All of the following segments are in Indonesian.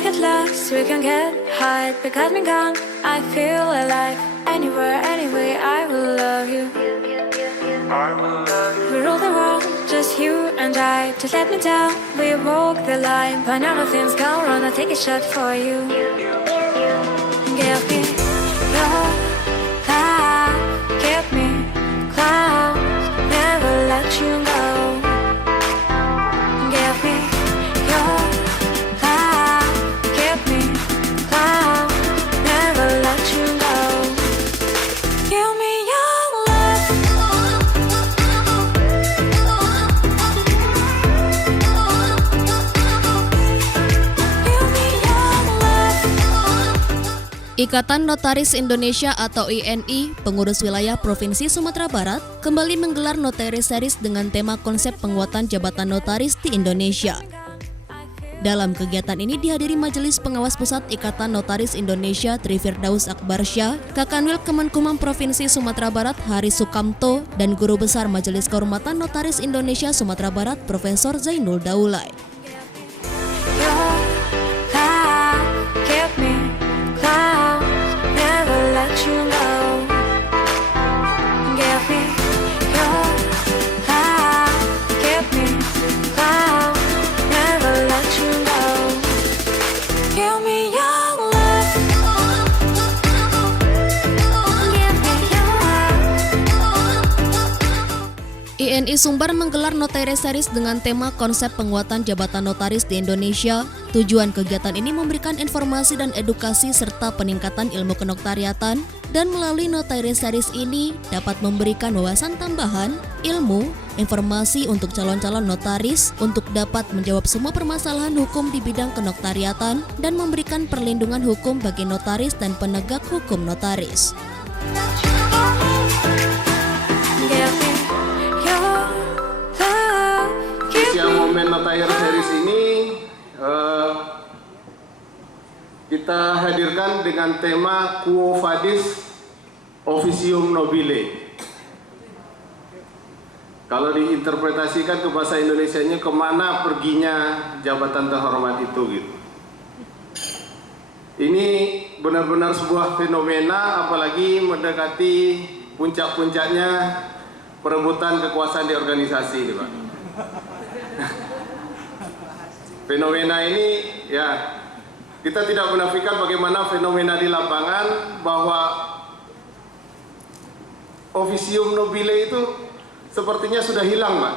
We get lost, we can get high, because me gone, I feel alive. Anywhere, anyway, I will love you. We rule the world, just you and I. Just let me down, we walk the line. But now nothing's gone wrong, I'll take a shot for you. Give me your love, give me clouds, never let you go. Give me your love, give me clouds, never let you go. Give me your love. Give me your love. Ikatan Notaris Indonesia atau INI, pengurus wilayah Provinsi Sumatera Barat, kembali menggelar Notaris Series dengan tema konsep penguatan jabatan notaris di Indonesia. Dalam kegiatan ini dihadiri Majelis Pengawas Pusat Ikatan Notaris Indonesia Trifirdaus Akbarsyah, Kakanwil Kemenkumham Provinsi Sumatera Barat Haris Sukamto, dan Guru Besar Majelis Kehormatan Notaris Indonesia Sumatera Barat Profesor Zainul Daulay. Your love, give me clouds, never let you go. Give me your love, give me clouds, never let you go. Give me your love. Give me your love. INI Sumbar menggelar Notaris Series dengan tema konsep penguatan jabatan notaris di Indonesia. Tujuan kegiatan ini memberikan informasi dan edukasi serta peningkatan ilmu kenoktariatan, dan melalui Notaris Series ini dapat memberikan wawasan tambahan, ilmu, informasi untuk calon-calon notaris untuk dapat menjawab semua permasalahan hukum di bidang kenoktariatan dan memberikan perlindungan hukum bagi notaris dan penegak hukum notaris. Give me your love. Give Yang momen Notaris Series ini kita hadirkan dengan tema Quo Vadis Officium Nobile. Kalau diinterpretasikan ke bahasa Indonesianya, kemana perginya jabatan terhormat itu gitu. Ini benar-benar sebuah fenomena, apalagi mendekati puncak-puncaknya perebutan kekuasaan di organisasi gitu, Pak. Fenomena ini ya, kita tidak menafikan bagaimana fenomena di lapangan, bahwa officium nobile itu sepertinya sudah hilang, Pak.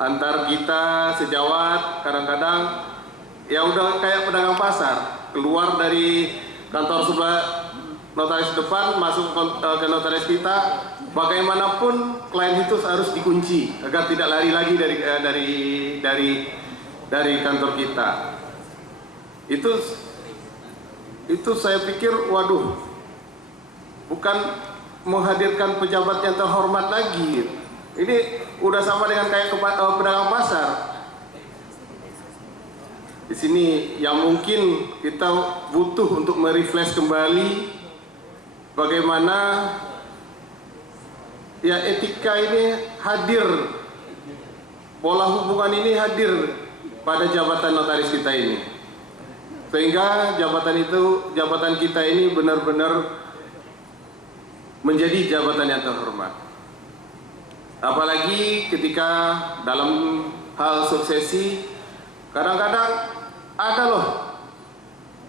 Antar kita sejawat kadang-kadang ya udah kayak pedagang pasar, keluar dari kantor sebelah notaris depan, masuk ke notaris kita, bagaimanapun klien itu harus dikunci agar tidak lari lagi dari kantor kita. Itu saya pikir, waduh, bukan menghadirkan pejabat yang terhormat lagi. Ini udah sama dengan kayak pedagang pasar. Di sini yang mungkin kita butuh untuk merefresh kembali bagaimana ya etika ini hadir, pola hubungan ini hadir pada jabatan notaris kita ini, sehingga jabatan kita ini benar-benar menjadi jabatan yang terhormat. Apalagi ketika dalam hal suksesi, kadang-kadang ada loh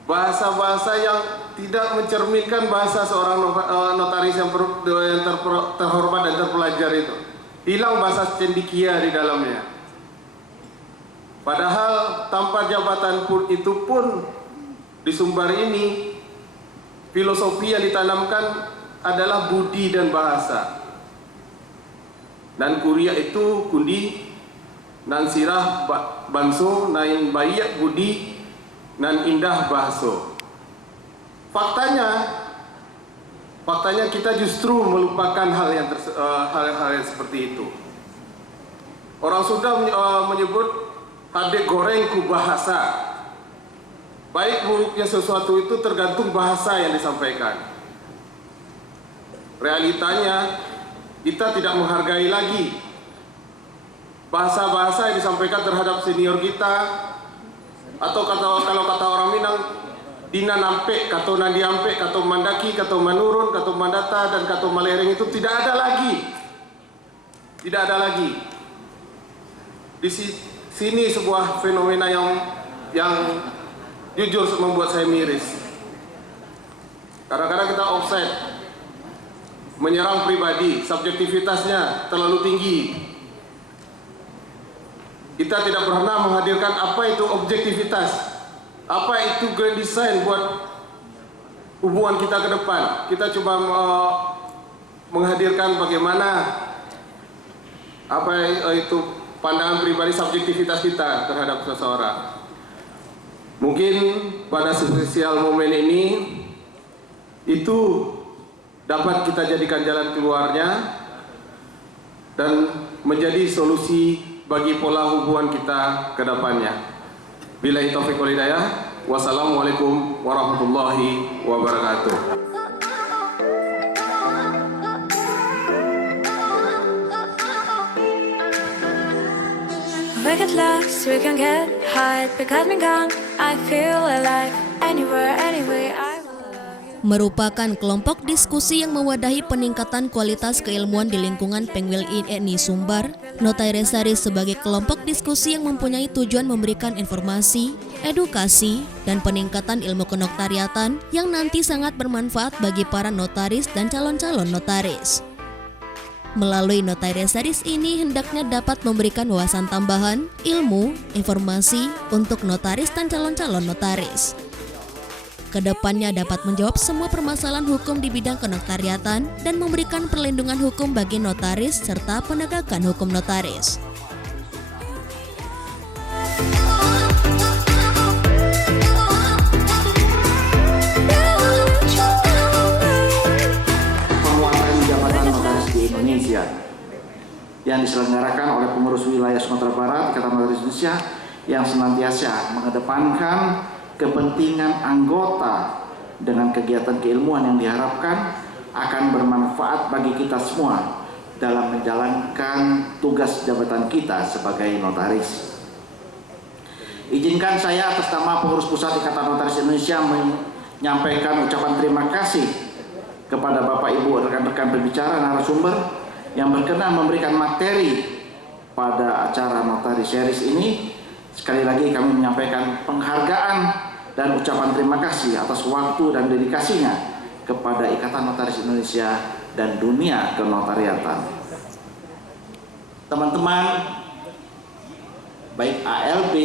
bahasa-bahasa yang tidak mencerminkan bahasa seorang notaris yang terhormat dan terpelajar itu. Hilang bahasa cendekia di dalamnya. Padahal tanpa jabatan pun itu pun di Sumbar ini, filosofi yang ditanamkan adalah budi dan bahasa. Dan kuria itu kundi, nan sirah banso, nain bayak budi, nan indah bahso. Faktanya kita justru melupakan hal yang seperti itu. Orang Sunda menyebut hadek goreng ku bahasa. Baik buruknya sesuatu itu tergantung bahasa yang disampaikan. Realitanya kita tidak menghargai lagi bahasa-bahasa yang disampaikan terhadap senior kita, atau kalau kata orang Minang, dina nampe, kato nandiampe, kato mandaki, kato manurun, kato mandata, dan kato malereng itu tidak ada lagi. Tidak ada lagi. Di sini sebuah fenomena yang jujur membuat saya miris. Kadang-kadang kita offside, menyerang pribadi, subjektivitasnya terlalu tinggi. Kita tidak pernah menghadirkan apa itu objektivitas, apa itu grand design buat hubungan kita ke depan. Kita coba menghadirkan bagaimana apa itu pandangan pribadi, subjektivitas kita terhadap seseorang. Mungkin pada spesial momen ini itu dapat kita jadikan jalan keluarnya dan menjadi solusi bagi pola hubungan kita ke depannya. Billahi taufiq wal hidayah. Wassalamualaikum warahmatullahi wabarakatuh. We get lost, we can get high. Because me gone, I feel alive. Anywhere, anyway, I will love you. Merupakan kelompok diskusi yang mewadahi peningkatan kualitas keilmuan di lingkungan Pengwil INI Sumbar. Notaris sebagai kelompok diskusi yang mempunyai tujuan memberikan informasi, edukasi, dan peningkatan ilmu kenoktariatan yang nanti sangat bermanfaat bagi para notaris dan calon-calon notaris. Melalui notaris ini hendaknya dapat memberikan wawasan tambahan, ilmu, informasi untuk notaris dan calon-calon notaris. Kedepannya dapat menjawab semua permasalahan hukum di bidang kenoktariatan dan memberikan perlindungan hukum bagi notaris serta penegakan hukum notaris. Penguatan jabatan notaris di Indonesia yang diselenggarakan oleh pengurus wilayah Sumatera Barat, Ikatan Notaris Indonesia, yang senantiasa mengedepankan kepentingan anggota dengan kegiatan keilmuan yang diharapkan akan bermanfaat bagi kita semua dalam menjalankan tugas jabatan kita sebagai notaris. Izinkan saya atas nama pengurus pusat Ikatan Notaris Indonesia menyampaikan ucapan terima kasih kepada Bapak Ibu rekan-rekan pembicara narasumber yang berkenan memberikan materi pada acara Notaris Series ini. Sekali lagi kami menyampaikan penghargaan dan ucapan terima kasih atas waktu dan dedikasinya kepada Ikatan Notaris Indonesia dan dunia kenotariatan. Teman-teman, baik ALB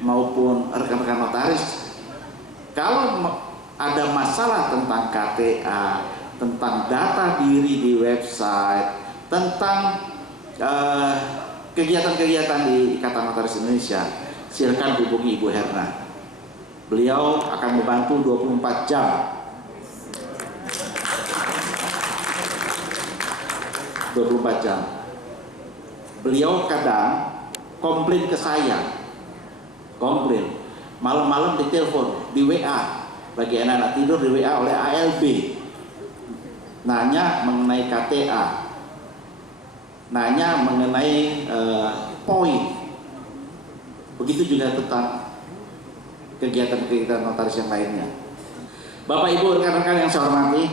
maupun rekan-rekan notaris, kalau ada masalah tentang KTA, tentang data diri di website, tentang kegiatan-kegiatan di Ikatan Notaris Indonesia, silakan hubungi Ibu Herna. Beliau akan membantu 24 jam. 24 jam. Beliau kadang komplain ke saya. Komplain. Malam-malam ditelepon, di WA. Bagi anak-anak tidur di WA oleh ALB. Nanya mengenai KTA. Nanya mengenai poin. Begitu juga tentang kegiatan-kegiatan notaris yang lainnya. Bapak Ibu rekan-rekan yang saya hormati,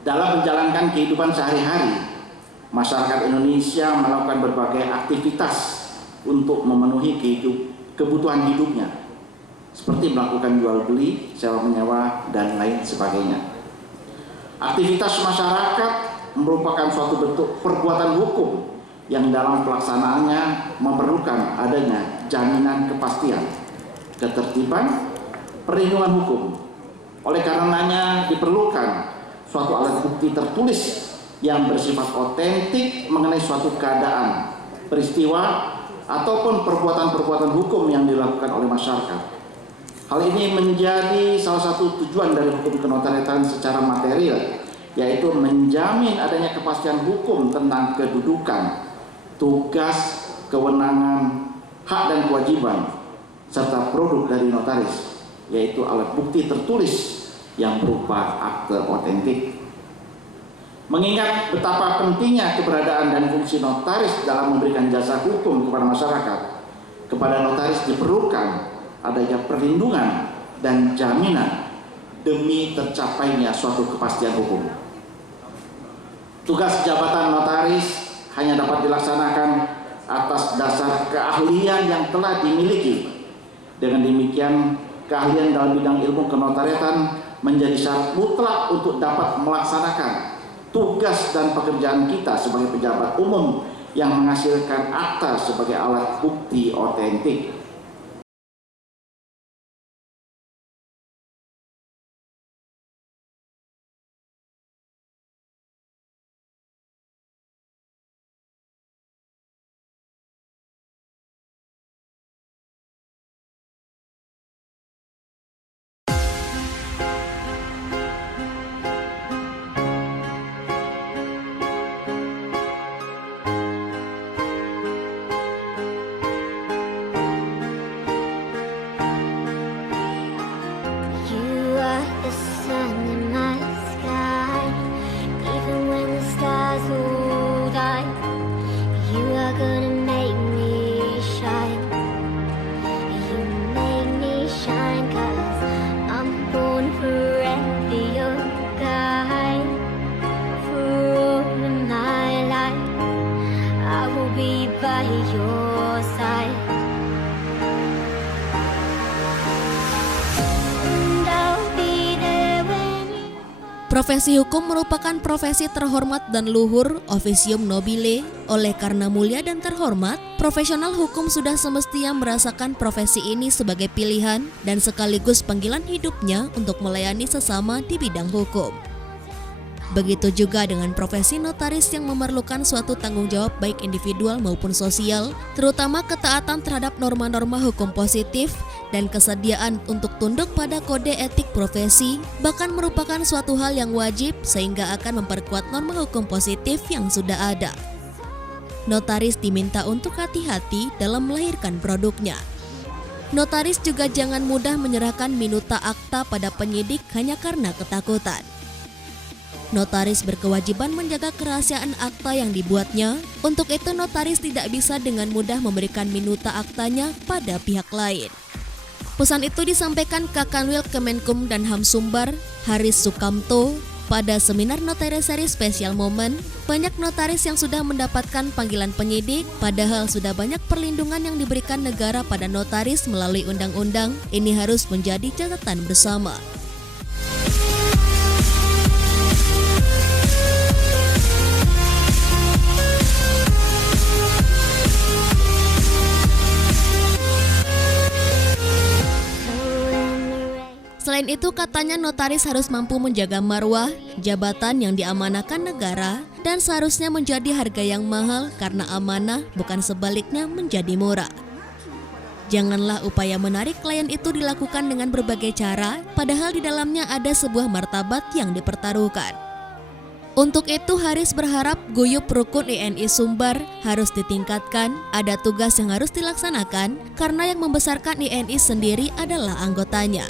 dalam menjalankan kehidupan sehari-hari, masyarakat Indonesia melakukan berbagai aktivitas untuk memenuhi kebutuhan hidupnya, seperti melakukan jual beli, sewa menyewa, dan lain sebagainya. Aktivitas masyarakat merupakan suatu bentuk perbuatan hukum yang dalam pelaksanaannya memerlukan adanya jaminan kepastian, ketertiban, perlindungan hukum. Oleh karenanya diperlukan suatu alat bukti tertulis yang bersifat otentik mengenai suatu keadaan, peristiwa, ataupun perbuatan-perbuatan hukum yang dilakukan oleh masyarakat. Hal ini menjadi salah satu tujuan dari hukum kenotariatan secara material, yaitu menjamin adanya kepastian hukum tentang kedudukan, tugas, kewenangan, hak dan kewajiban, serta produk dari notaris, yaitu alat bukti tertulis yang berupa akte otentik. Mengingat betapa pentingnya keberadaan dan fungsi notaris dalam memberikan jasa hukum kepada masyarakat, kepada notaris diperlukan adanya perlindungan dan jaminan demi tercapainya suatu kepastian hukum. Tugas jabatan notaris hanya dapat dilaksanakan atas dasar keahlian yang telah dimiliki. Dengan demikian, keahlian dalam bidang ilmu kenotariatan menjadi syarat mutlak untuk dapat melaksanakan tugas dan pekerjaan kita sebagai pejabat umum yang menghasilkan akta sebagai alat bukti otentik. You are the sun in my sky, even when the stars will die. You are gonna make me shine. You make me shine, 'cause I'm born forever your guide. For all of my life, I will be by your side. And I'll be there when you Profesi hukum merupakan profesi terhormat dan luhur, officium nobile. Oleh karena mulia dan terhormat, profesional hukum sudah semestinya merasakan profesi ini sebagai pilihan dan sekaligus panggilan hidupnya untuk melayani sesama di bidang hukum. Begitu juga dengan profesi notaris yang memerlukan suatu tanggung jawab baik individual maupun sosial, terutama ketaatan terhadap norma-norma hukum positif dan kesediaan untuk tunduk pada kode etik profesi, bahkan merupakan suatu hal yang wajib sehingga akan memperkuat norma hukum positif yang sudah ada. Notaris diminta untuk hati-hati dalam melahirkan produknya. Notaris juga jangan mudah menyerahkan minuta akta pada penyidik hanya karena ketakutan. Notaris berkewajiban menjaga kerahasiaan akta yang dibuatnya. Untuk itu notaris tidak bisa dengan mudah memberikan minuta aktanya pada pihak lain. Pesan itu disampaikan Kakanwil Kemenkum dan HAM Sumbar, Haris Sukamto, pada seminar Notarisari Special Moment. Banyak notaris yang sudah mendapatkan panggilan penyidik, padahal sudah banyak perlindungan yang diberikan negara pada notaris melalui undang-undang. Ini harus menjadi catatan bersama. Selain itu, katanya notaris harus mampu menjaga marwah, jabatan yang diamanahkan negara, dan seharusnya menjadi harga yang mahal karena amanah, bukan sebaliknya menjadi murah. Janganlah upaya menarik klien itu dilakukan dengan berbagai cara, padahal di dalamnya ada sebuah martabat yang dipertaruhkan. Untuk itu, Haris berharap guyup rukun INI Sumbar harus ditingkatkan, ada tugas yang harus dilaksanakan, karena yang membesarkan INI sendiri adalah anggotanya.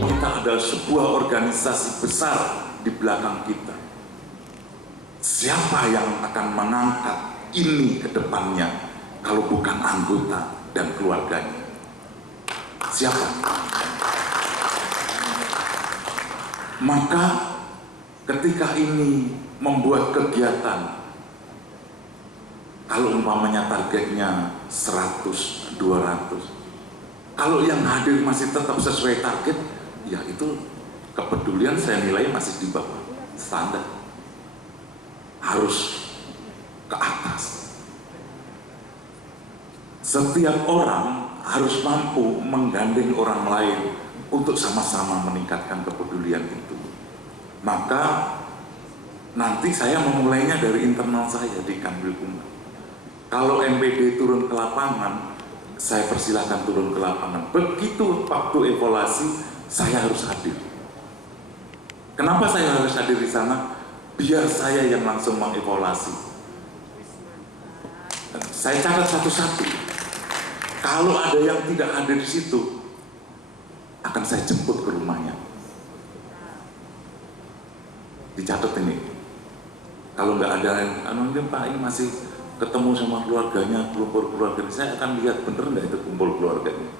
Kita adalah sebuah organisasi besar di belakang kita. Siapa yang akan mengangkat ini ke depannya kalau bukan anggota dan keluarganya? Siapa? Maka ketika ini membuat kegiatan, kalau umpamanya targetnya 100, 200, kalau yang hadir masih tetap sesuai target, ya itu kepedulian saya nilai masih di bawah standar. Harus ke atas. Setiap orang harus mampu menggandeng orang lain untuk sama-sama meningkatkan kepedulian itu. Maka nanti saya memulainya dari internal saya di Kanwil Kumham. Kalau MPD turun ke lapangan, saya persilahkan turun ke lapangan. Begitu waktu evaluasi, saya harus hadir. Kenapa saya harus hadir di sana? Biar saya yang langsung mengevaluasi. Saya catat satu-satu. Kalau ada yang tidak hadir di situ, akan saya jemput ke rumahnya. Dicatat ini. Kalau nggak ada mungkin Pak ini masih ketemu sama keluarganya, kumpul keluarganya, saya akan lihat bener nggak itu kumpul keluarganya.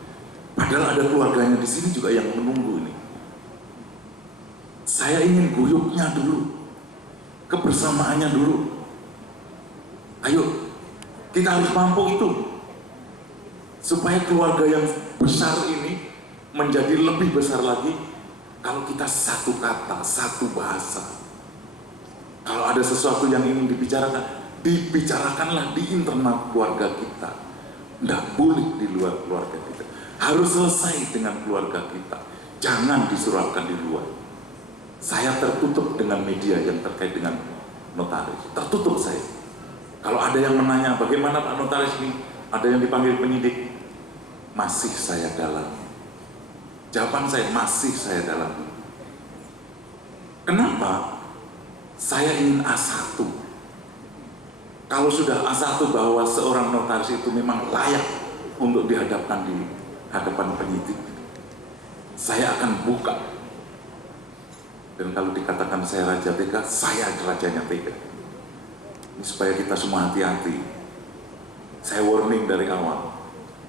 Padahal ada keluarganya di sini juga yang menunggu ini. Saya ingin guyupnya dulu, kebersamaannya dulu. Ayo, kita harus mampu itu. Supaya keluarga yang besar ini menjadi lebih besar lagi kalau kita satu kata, satu bahasa. Kalau ada sesuatu yang ingin dibicarakanlah di internal keluarga kita. Tidak boleh di luar keluarga kita. Harus selesai dengan keluarga kita. Jangan disurahkan di luar. Saya tertutup dengan media yang terkait dengan notaris. Tertutup saya. Kalau ada yang menanya, bagaimana Pak Notaris ini? Ada yang dipanggil penyidik. Masih saya dalami. Jawaban saya, masih saya dalami. Kenapa? Saya ingin A1. Kalau sudah A1 bahwa seorang notaris itu memang layak untuk dihadapkan di hadapan penyidik, saya akan buka. Dan kalau dikatakan saya Raja TK, saya Rajanya TK. Ini supaya kita semua hati-hati. Saya warning dari awal.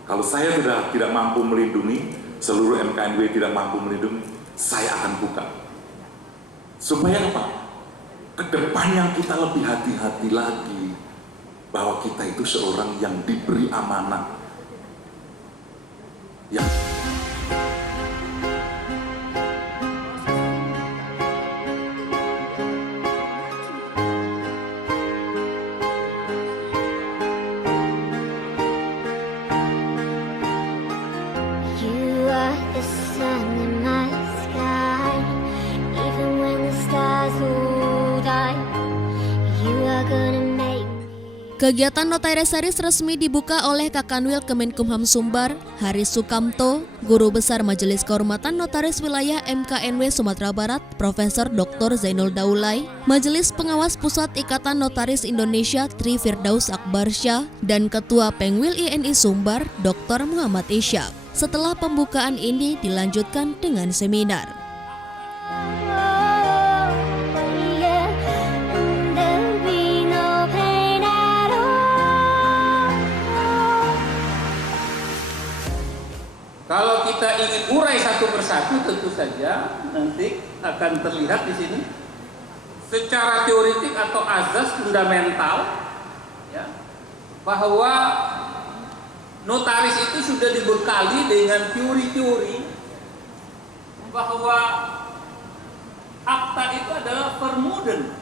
Kalau saya tidak mampu melindungi, seluruh MKNW tidak mampu melindungi, saya akan buka. Supaya apa? Kedepannya kita lebih hati-hati lagi bahwa kita itu seorang yang diberi amanah. You are the sun in my sky, even when the stars will die. You are gonna make me. Kegiatan Notaris resmi dibuka oleh Kakanwil Kemenkumham Sumbar, Haris Sukamto, Guru Besar Majelis Kehormatan Notaris Wilayah MKNW Sumatera Barat, Profesor Dr. Zainul Daulay, Majelis Pengawas Pusat Ikatan Notaris Indonesia Tri Firdaus Akbarsyah, dan Ketua Pengwil INI Sumbar, Dr. Muhammad Isyaq. Setelah pembukaan ini dilanjutkan dengan seminar. Kalau kita ingin urai satu persatu, tentu saja nanti akan terlihat di sini secara teoritik atau azas fundamental, ya, bahwa notaris itu sudah dibekali dengan teori-teori bahwa akta itu adalah vermuden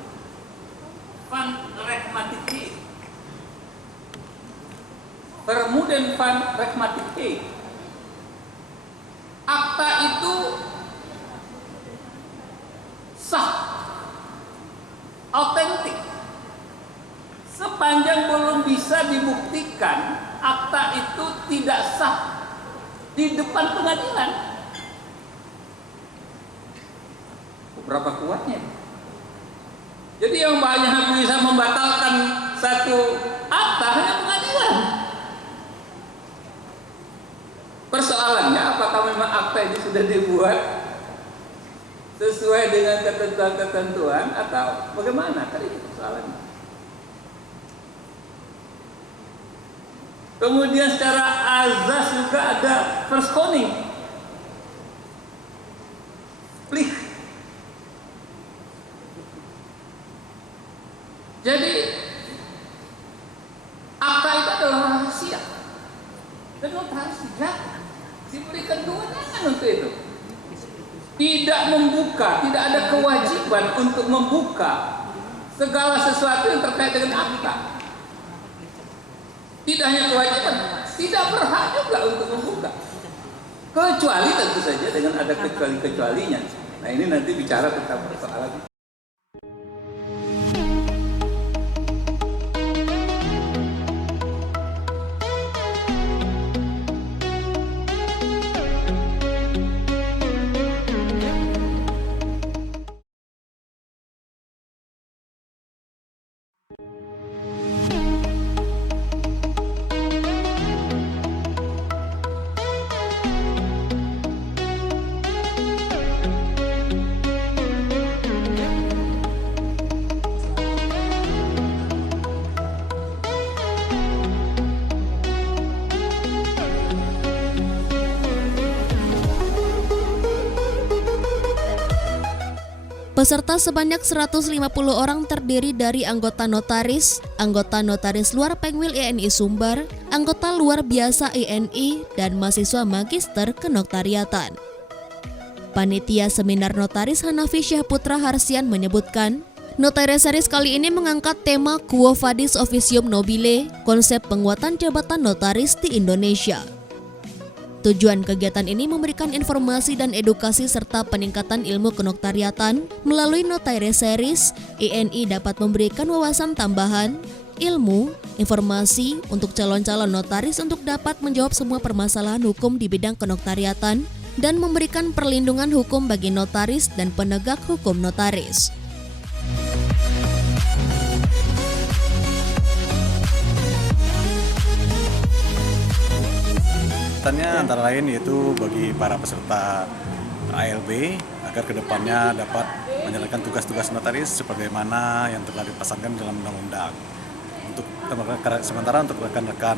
van rechtmatigheid. Vermuden van rechtmatigheid. Akta itu sah, autentik. Sepanjang belum bisa dibuktikan akta itu tidak sah di depan pengadilan. Berapa kuatnya? Jadi yang banyak bisa membatalkan satu akta hanya pengadilan. Persoalannya apakah memang akta ini sudah dibuat sesuai dengan ketentuan-ketentuan atau bagaimana? Kan itu persoalannya. Kemudian secara azas juga ada verskoning, plik. Jadi akta itu adalah rahasia dan harus dijaga. Diberikan kewenangan untuk itu. Tidak membuka, tidak ada kewajiban untuk membuka segala sesuatu yang terkait dengan akta. Tidak hanya kewajiban, tidak berhak juga untuk membuka. Kecuali tentu saja dengan ada kecuali-kecualinya. Nah ini nanti bicara tentang persoalan. Peserta sebanyak 150 orang terdiri dari anggota notaris luar Pengwil INI Sumbar, anggota luar biasa INI, dan mahasiswa magister kenoktariatan. Panitia Seminar Notaris Hanafi Syahputra Harsian menyebutkan, Notaris Series kali ini mengangkat tema Quo Vadis Officium Nobile, konsep penguatan jabatan notaris di Indonesia. Tujuan kegiatan ini memberikan informasi dan edukasi serta peningkatan ilmu kenoktariatan. Melalui Notaris Series, INI dapat memberikan wawasan tambahan, ilmu, informasi untuk calon-calon notaris untuk dapat menjawab semua permasalahan hukum di bidang kenoktariatan dan memberikan perlindungan hukum bagi notaris dan penegak hukum notaris. Kegiatannya antara lain yaitu bagi para peserta ALB agar kedepannya dapat menjalankan tugas-tugas notaris sebagaimana yang telah dipasangkan dalam undang-undang. Sementara untuk rekan-rekan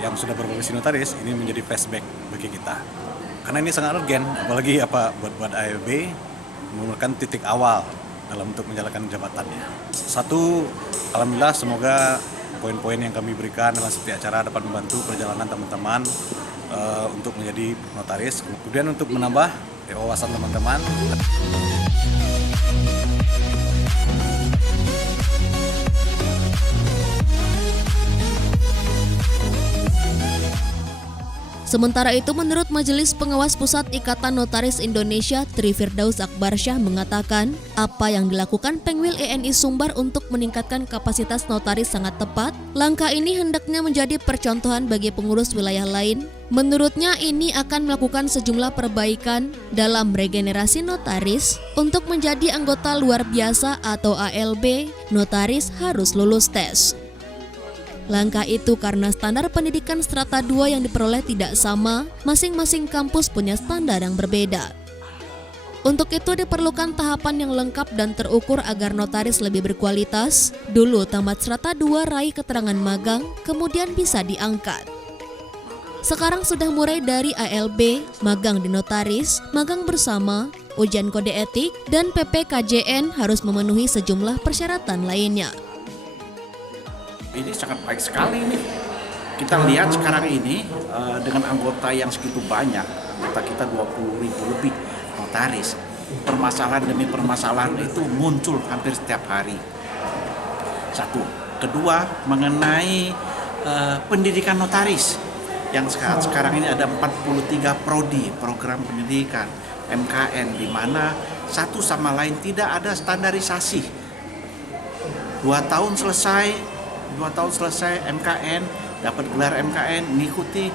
yang sudah berprofesi notaris, ini menjadi flashback bagi kita. Karena ini sangat urgen, apalagi buat ALB merupakan titik awal dalam untuk menjalankan jabatannya. Satu, alhamdulillah semoga poin-poin yang kami berikan dalam setiap acara dapat membantu perjalanan teman-teman untuk menjadi notaris. Kemudian untuk menambah wawasan teman-teman. Sementara itu, menurut Majelis Pengawas Pusat Ikatan Notaris Indonesia, Tri Firdaus Akbarsyah mengatakan, apa yang dilakukan Pengwil INI Sumbar untuk meningkatkan kapasitas notaris sangat tepat. Langkah ini hendaknya menjadi percontohan bagi pengurus wilayah lain. Menurutnya, ini akan melakukan sejumlah perbaikan dalam regenerasi notaris. Untuk menjadi anggota luar biasa atau ALB, notaris harus lulus tes. Langkah itu karena standar pendidikan strata 2 yang diperoleh tidak sama, masing-masing kampus punya standar yang berbeda. Untuk itu diperlukan tahapan yang lengkap dan terukur agar notaris lebih berkualitas. Dulu tamat strata 2 raih keterangan magang, kemudian bisa diangkat. Sekarang sudah mulai dari ALB, magang di notaris, magang bersama, ujian kode etik, dan PPKJN harus memenuhi sejumlah persyaratan lainnya. Ini sangat baik sekali nih. Kita lihat sekarang ini dengan anggota yang segitu banyak, anggota kita 20.000 lebih notaris. Permasalahan demi permasalahan itu muncul hampir setiap hari. Satu. Kedua, mengenai pendidikan notaris. Yang sekarang ini ada 43 prodi, program pendidikan, MKN, di mana satu sama lain tidak ada standarisasi. 2 tahun selesai MKN, dapat gelar MKN, mengikuti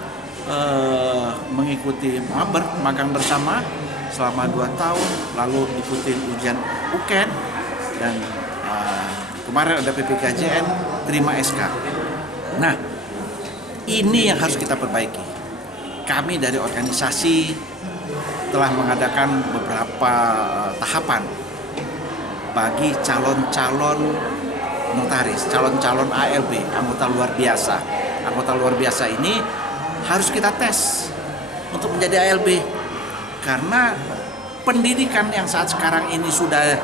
magang bersama selama 2 tahun, lalu ikuti ujian UKEN, dan kemarin ada PPKJN, terima SK. Nah, ini yang harus kita perbaiki. Kami dari organisasi telah mengadakan beberapa tahapan bagi calon-calon notaris, calon-calon ALB, anggota luar biasa. Anggota luar biasa ini harus kita tes untuk menjadi ALB. Karena pendidikan yang saat sekarang ini sudah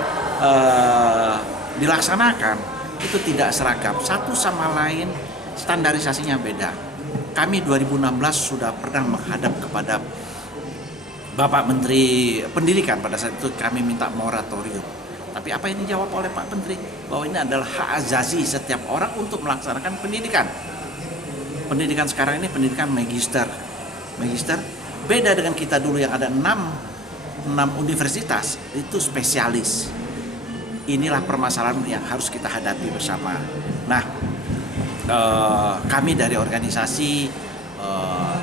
dilaksanakan itu tidak seragam. Satu sama lain standarisasinya beda. Kami 2016 sudah pernah menghadap kepada Bapak Menteri Pendidikan. Pada saat itu kami minta moratorium. Tapi apa yang dijawab oleh Pak Menteri? Bahwa ini adalah hak asasi setiap orang untuk melaksanakan pendidikan. Pendidikan sekarang ini pendidikan magister. Magister beda dengan kita dulu yang ada 6 universitas, itu spesialis. Inilah permasalahan yang harus kita hadapi bersama. Nah, kami dari organisasi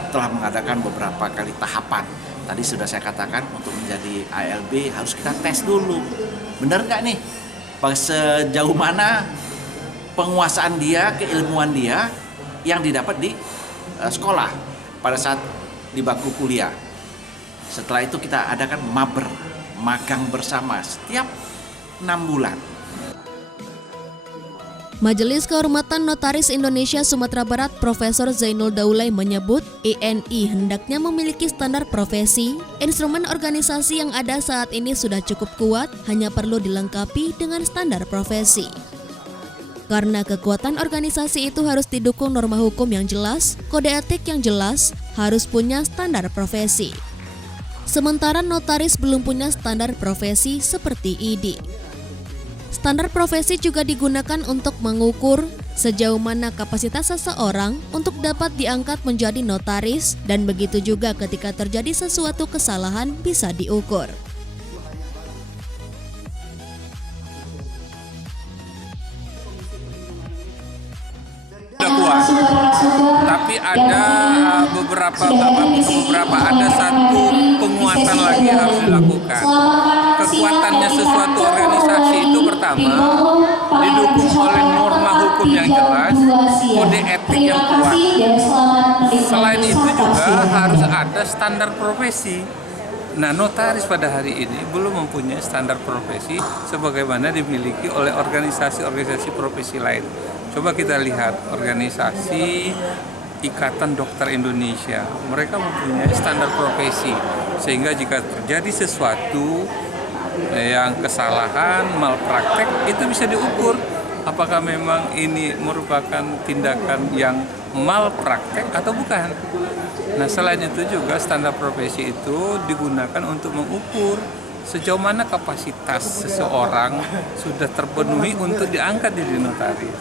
telah mengadakan beberapa kali tahapan. Tadi sudah saya katakan, untuk menjadi ALB harus kita tes dulu. Benar nggak nih? Sejauh mana penguasaan dia, keilmuan dia yang didapat di sekolah pada saat di bangku kuliah. Setelah itu kita adakan magang bersama setiap 6 bulan. Majelis Kehormatan Notaris Indonesia Sumatera Barat Profesor Zainul Daulay menyebut INI hendaknya memiliki standar profesi. Instrumen organisasi yang ada saat ini sudah cukup kuat, hanya perlu dilengkapi dengan standar profesi. Karena kekuatan organisasi itu harus didukung norma hukum yang jelas, kode etik yang jelas, harus punya standar profesi. Sementara notaris belum punya standar profesi seperti ID. Standar profesi juga digunakan untuk mengukur sejauh mana kapasitas seseorang untuk dapat diangkat menjadi notaris, dan begitu juga ketika terjadi sesuatu kesalahan bisa diukur. Tapi ada beberapa ada satu penguatan lagi harus dilakukan. Kekuatannya sesuatu organisasi itu pertama didukung oleh norma hukum yang jelas, kode etik yang kuat. Selain itu juga harus ada standar profesi. Nah, notaris pada hari ini belum mempunyai standar profesi sebagaimana dimiliki oleh organisasi-organisasi profesi lain. Coba kita lihat organisasi Ikatan Dokter Indonesia, mereka mempunyai standar profesi sehingga jika terjadi sesuatu yang kesalahan, malpraktek, itu bisa diukur apakah memang ini merupakan tindakan yang malpraktek atau bukan. Nah, selain itu juga standar profesi itu digunakan untuk mengukur sejauh mana kapasitas seseorang sudah terpenuhi untuk diangkat jadi notaris.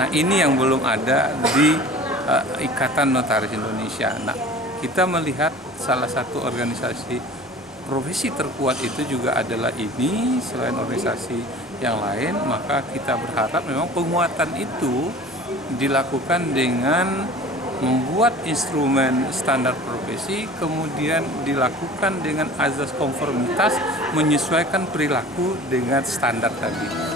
Nah, ini yang belum ada di Ikatan Notaris Indonesia. Nah, kita melihat salah satu organisasi profesi terkuat itu juga adalah ini. Selain organisasi yang lain, maka kita berharap memang penguatan itu dilakukan dengan membuat instrumen standar profesi, kemudian dilakukan dengan azas konformitas menyesuaikan perilaku dengan standar tadi.